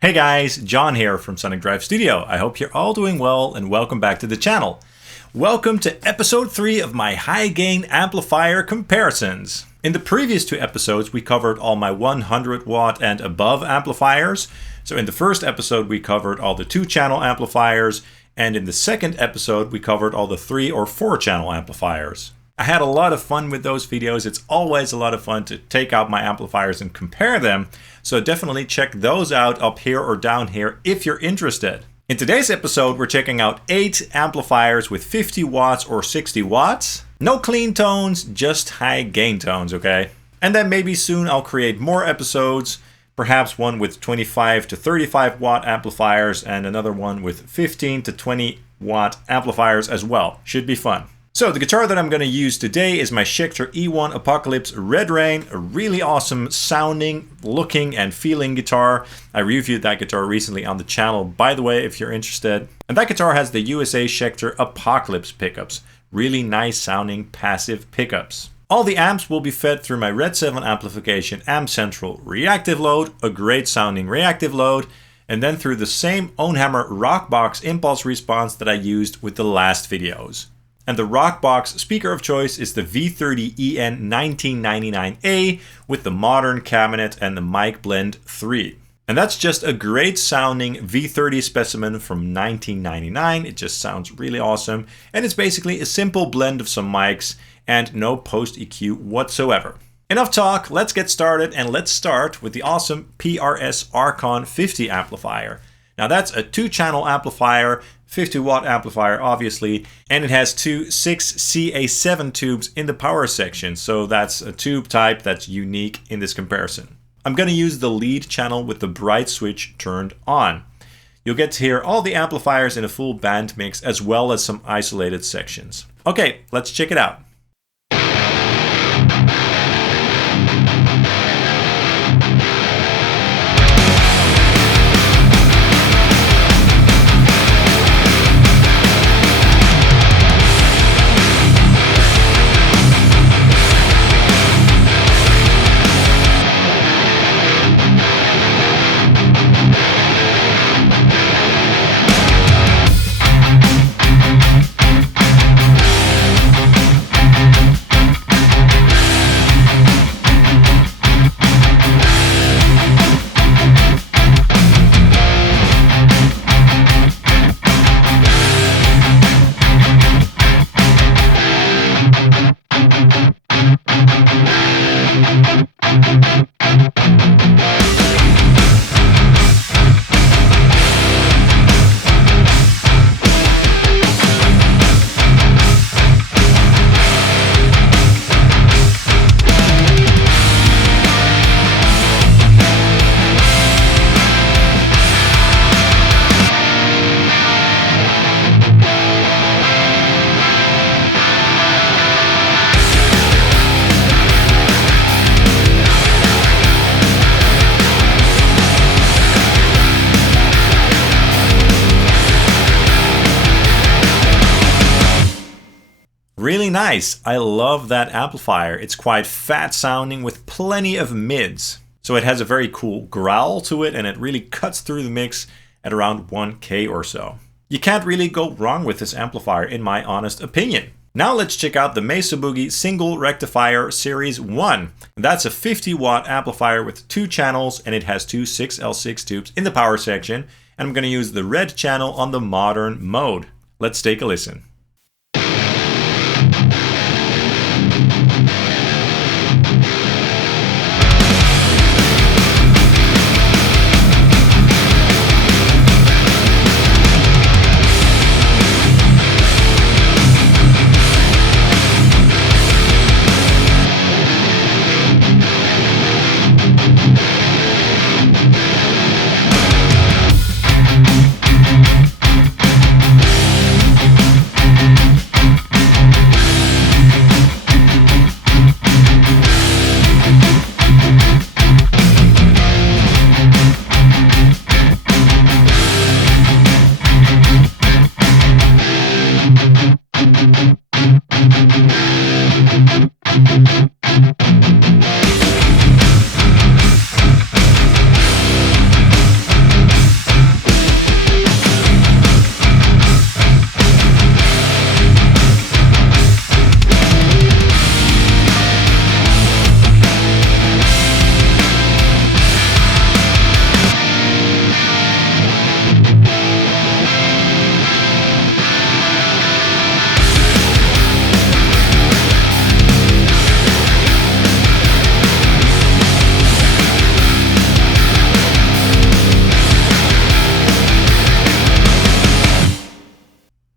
Hey guys, John here from Sonic Drive Studio. I hope you're all doing well and welcome back to the channel. Welcome to episode 3 of my high gain amplifier comparisons. In the previous 2 episodes we covered all my 100 watt and above amplifiers. So in the first episode we covered all the 2-channel amplifiers, and in the second episode we covered all the 3 or 4-channel amplifiers. I had a lot of fun with those videos. It's always a lot of fun to take out my amplifiers and compare them, so definitely check those out up here or down here if you're interested. In today's episode, we're checking out 8 amplifiers with 50 watts or 60 watts. No clean tones, just high gain tones, okay? And then maybe soon I'll create more episodes, perhaps one with 25 to 35 watt amplifiers and another one with 15 to 20 watt amplifiers as well. Should be fun. So the guitar that I'm going to use today is my Schecter E1 Apocalypse Red Rain, a really awesome sounding, looking and feeling guitar. I reviewed that guitar recently on the channel, by the way, if you're interested. And that guitar has the USA Schecter Apocalypse pickups, really nice sounding passive pickups. All the amps will be fed through my RedSeven Amplification Amp Central reactive load, a great sounding reactive load, and then through the same OwnHammer Rockbox impulse response that I used with the last videos. And the Rockbox speaker of choice is the V30EN 1999A with the modern cabinet and the mic blend 3. And that's just a great sounding V30 specimen from 1999. It just sounds really awesome. And it's basically a simple blend of some mics and no post EQ whatsoever. Enough talk, let's get started, and let's start with the awesome PRS Archon 50 amplifier. Now that's a 2-channel amplifier, 50 watt amplifier obviously, and it has 2 6CA7 tubes in the power section, so that's a tube type that's unique in this comparison. I'm going to use the lead channel with the bright switch turned on. You'll get to hear all the amplifiers in a full band mix as well as some isolated sections. Okay, let's check it out. Really nice. I love that amplifier. It's quite fat sounding with plenty of mids. So it has a very cool growl to it and it really cuts through the mix at around 1K or so. You can't really go wrong with this amplifier in my honest opinion. Now let's check out the Mesa Boogie Single Rectifier Series 1. That's a 50 watt amplifier with 2 channels and it has 2 6L6 tubes in the power section. And I'm going to use the red channel on the modern mode. Let's take a listen.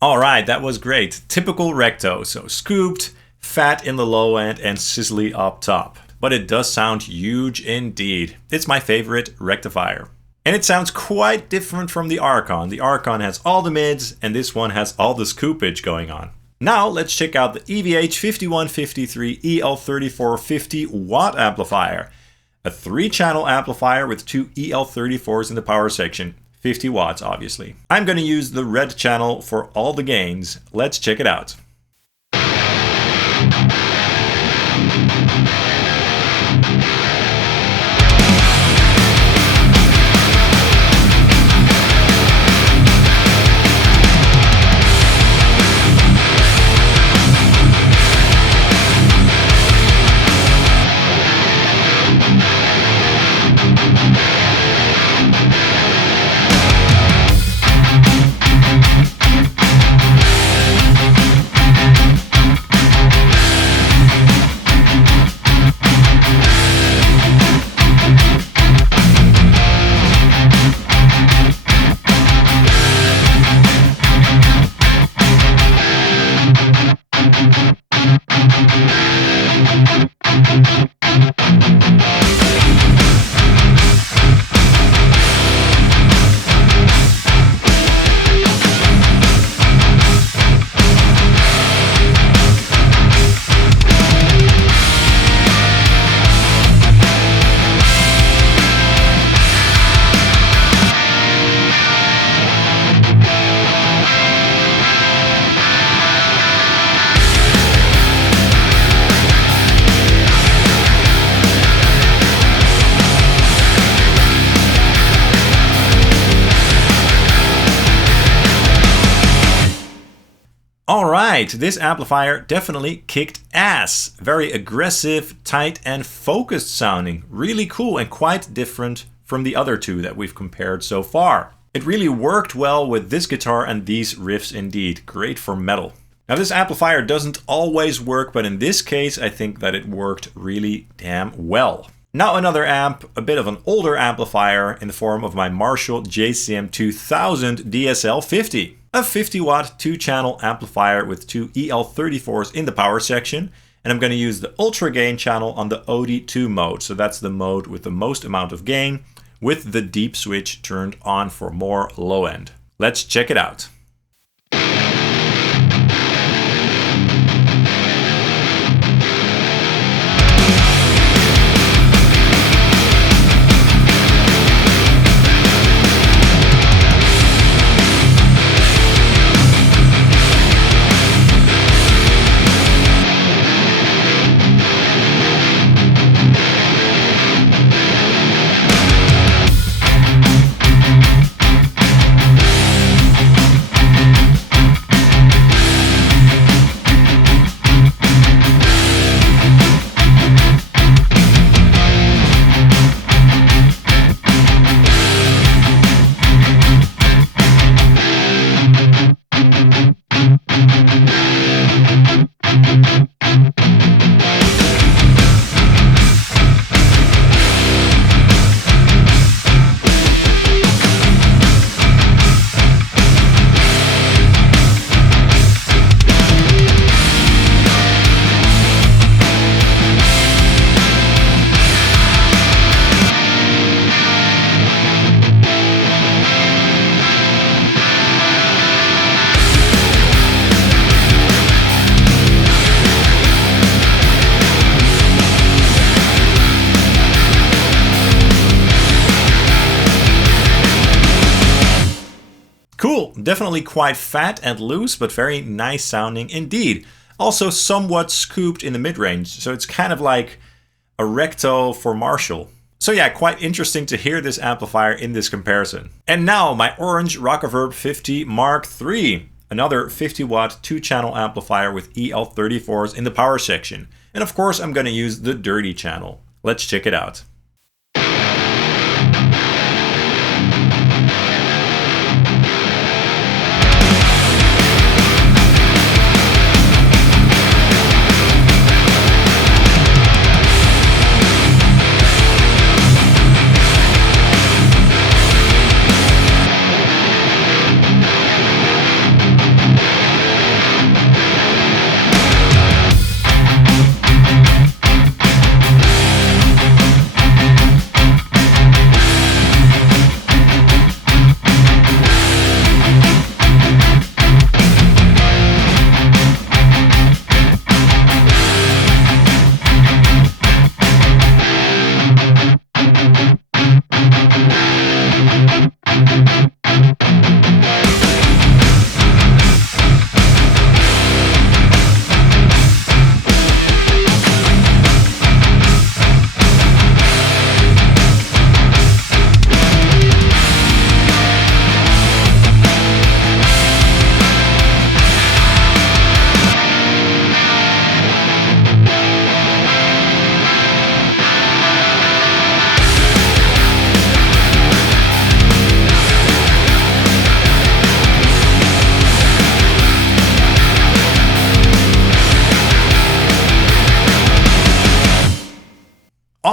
Alright, that was great. Typical Recto, so scooped, fat in the low end, and sizzly up top. But it does sound huge indeed. It's my favorite rectifier. And it sounds quite different from the Archon. The Archon has all the mids, and this one has all the scoopage going on. Now let's check out the EVH5153 EL3450 watt amplifier. A 3-channel amplifier with 2 EL34s in the power section. 50 watts, obviously. I'm going to use the red channel for all the gains. Let's check it out. Alright, this amplifier definitely kicked ass. Very aggressive, tight and focused sounding. Really cool and quite different from the other two that we've compared so far. It really worked well with this guitar and these riffs indeed. Great for metal. Now this amplifier doesn't always work, but in this case I think that it worked really damn well. Now another amp, a bit of an older amplifier in the form of my Marshall JCM 2000 DSL50. A 50 watt 2-channel amplifier with 2 EL34s in the power section. And I'm going to use the ultra gain channel on the OD2 mode. So that's the mode with the most amount of gain, with the deep switch turned on for more low end. Let's check it out. Cool, definitely quite fat and loose, but very nice sounding indeed. Also somewhat scooped in the mid-range, so it's kind of like a recto for Marshall. So yeah, quite interesting to hear this amplifier in this comparison. And now my orange Rockerverb 50 Mark III. Another 50 watt 2-channel amplifier with EL34s in the power section. And of course I'm going to use the dirty channel. Let's check it out.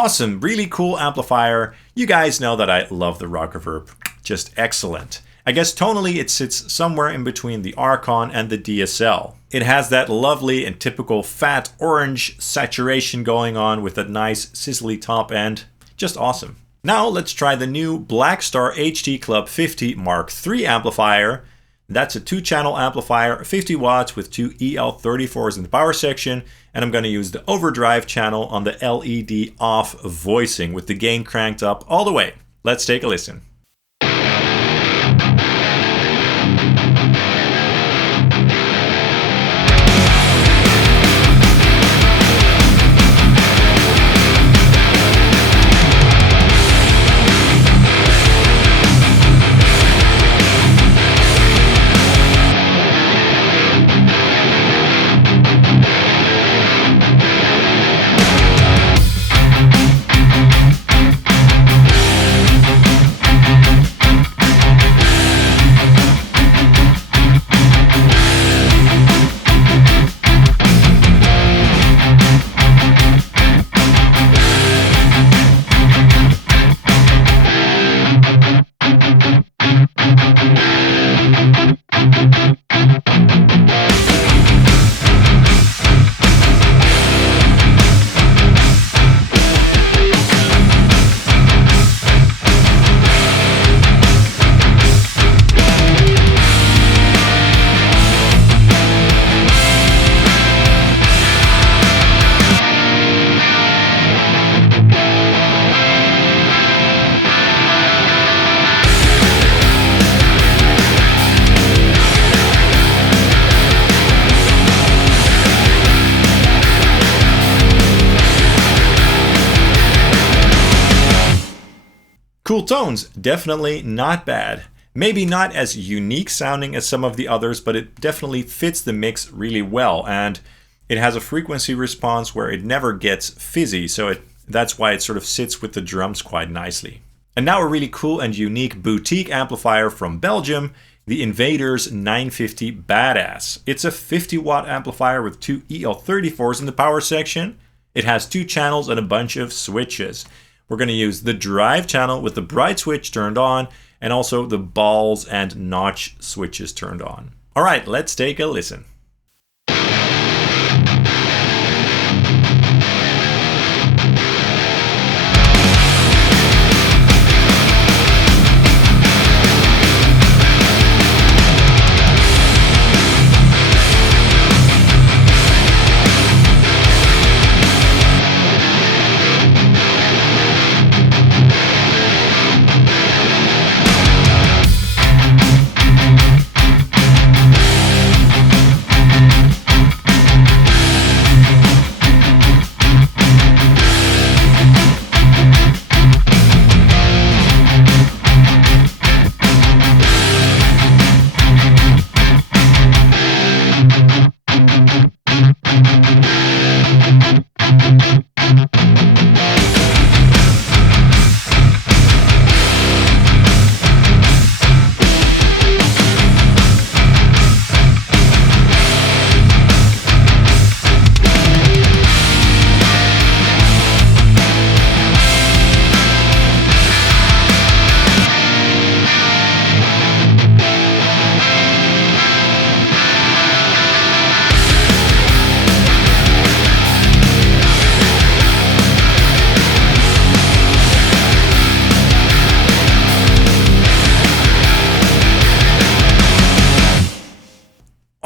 Awesome, really cool amplifier. You guys know that I love the Rockerverb. Just excellent. I guess tonally it sits somewhere in between the Archon and the DSL. It has that lovely and typical fat orange saturation going on with that nice sizzly top end. Just awesome. Now let's try the new Blackstar HT Club 50 Mark III amplifier. That's a 2-channel amplifier, 50 watts with 2 EL34s in the power section, and I'm going to use the overdrive channel on the LED off voicing with the gain cranked up all the way. Let's take a listen. Cool tones, definitely not bad. Maybe not as unique sounding as some of the others, but it definitely fits the mix really well, and it has a frequency response where it never gets fizzy, so that's why it sort of sits with the drums quite nicely. And now a really cool and unique boutique amplifier from Belgium, the Invaders 950 Badass. It's a 50 watt amplifier with 2 EL34s in the power section. It has 2 channels and a bunch of switches. We're going to use the drive channel with the bright switch turned on and also the balls and notch switches turned on. All right, let's take a listen.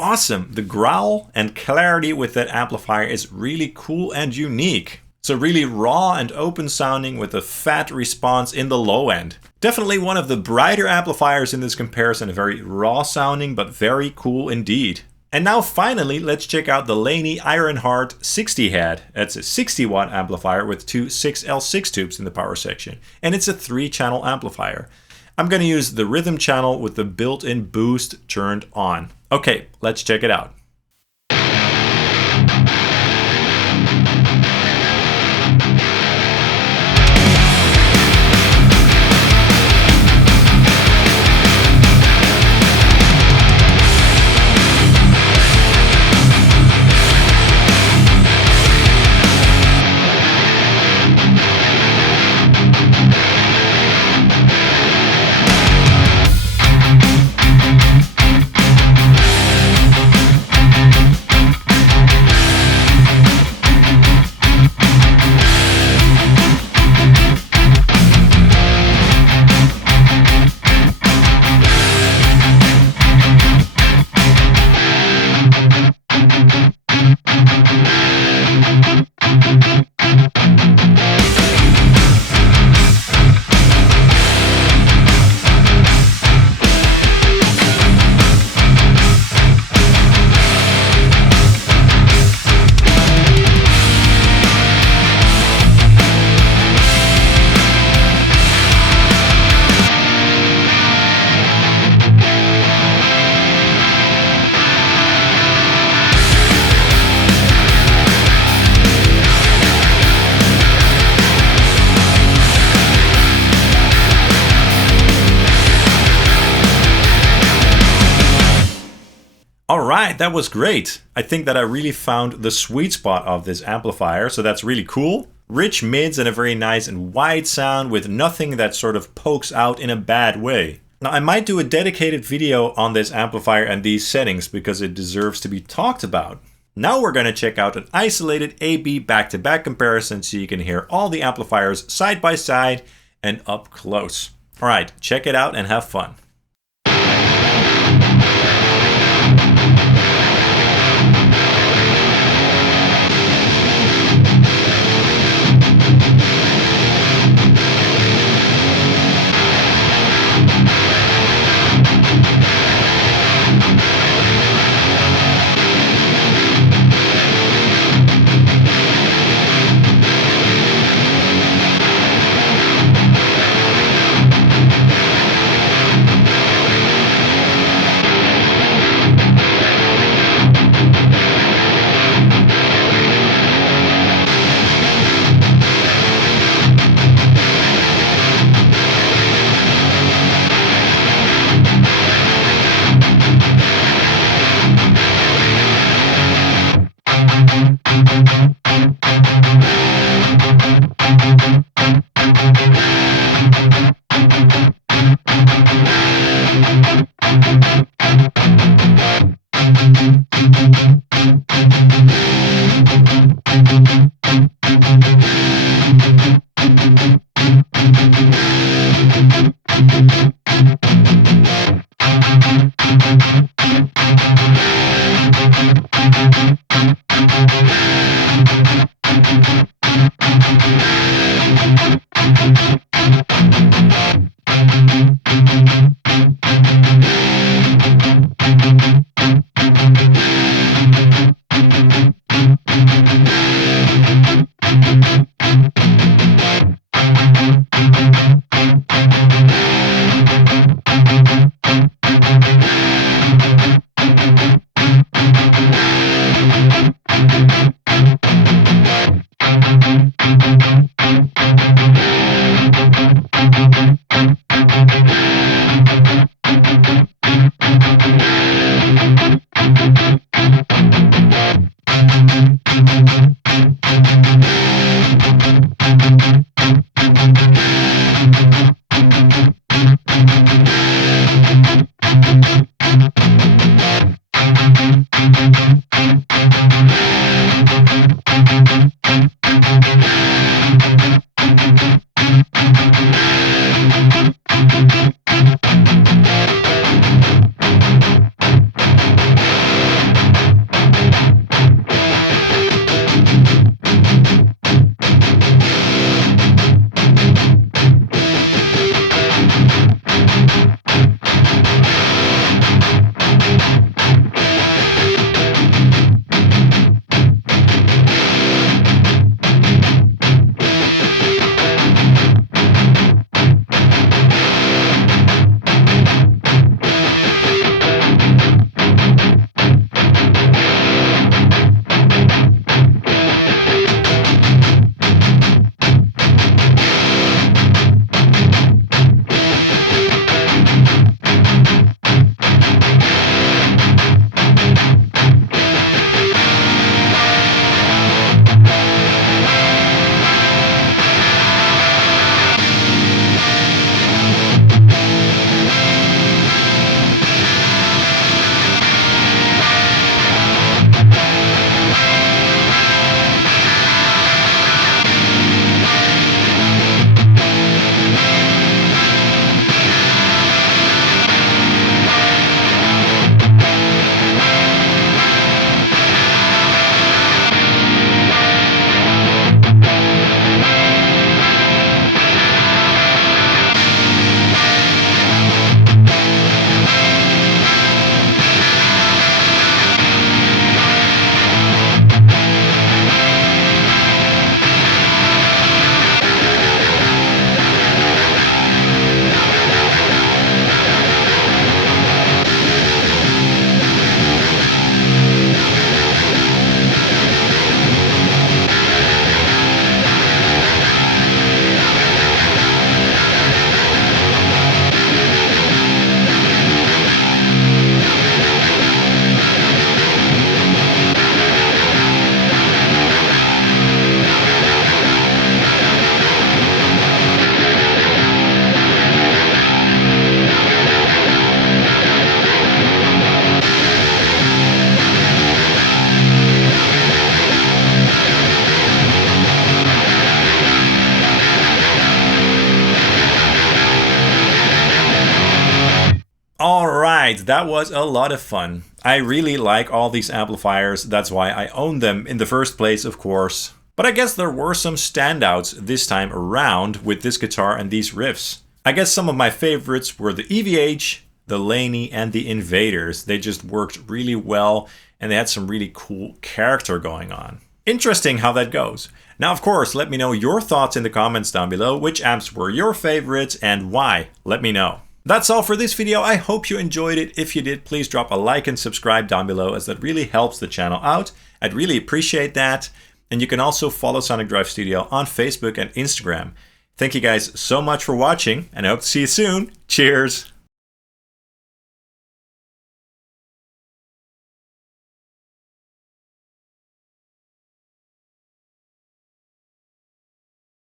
Awesome. The growl and clarity with that amplifier is really cool and unique. So really raw and open sounding with a fat response in the low end. Definitely one of the brighter amplifiers in this comparison, very raw sounding, but very cool indeed. And now finally, let's check out the Laney Ironheart 60 head. It's a 60 watt amplifier with 2 6L6 tubes in the power section. And it's a 3-channel amplifier. I'm going to use the rhythm channel with the built-in boost turned on. Okay, let's check it out. Alright, that was great. I think that I really found the sweet spot of this amplifier, so that's really cool. Rich mids and a very nice and wide sound with nothing that sort of pokes out in a bad way. Now I might do a dedicated video on this amplifier and these settings because it deserves to be talked about. Now we're going to check out an isolated A-B back-to-back comparison so you can hear all the amplifiers side by side and up close. Alright, check it out and have fun. Alright, that was a lot of fun. I really like all these amplifiers, that's why I own them in the first place, of course. But I guess there were some standouts this time around with this guitar and these riffs. I guess some of my favorites were the EVH, the Laney, and the Invaders. They just worked really well and they had some really cool character going on. Interesting how that goes. Now, of course, let me know your thoughts in the comments down below. Which amps were your favorites and why? Let me know. That's all for this video. I hope you enjoyed it. If you did, please drop a like and subscribe down below, as that really helps the channel out. I'd really appreciate that. And you can also follow Sonic Drive Studio on Facebook and Instagram. Thank you guys so much for watching, and I hope to see you soon. Cheers!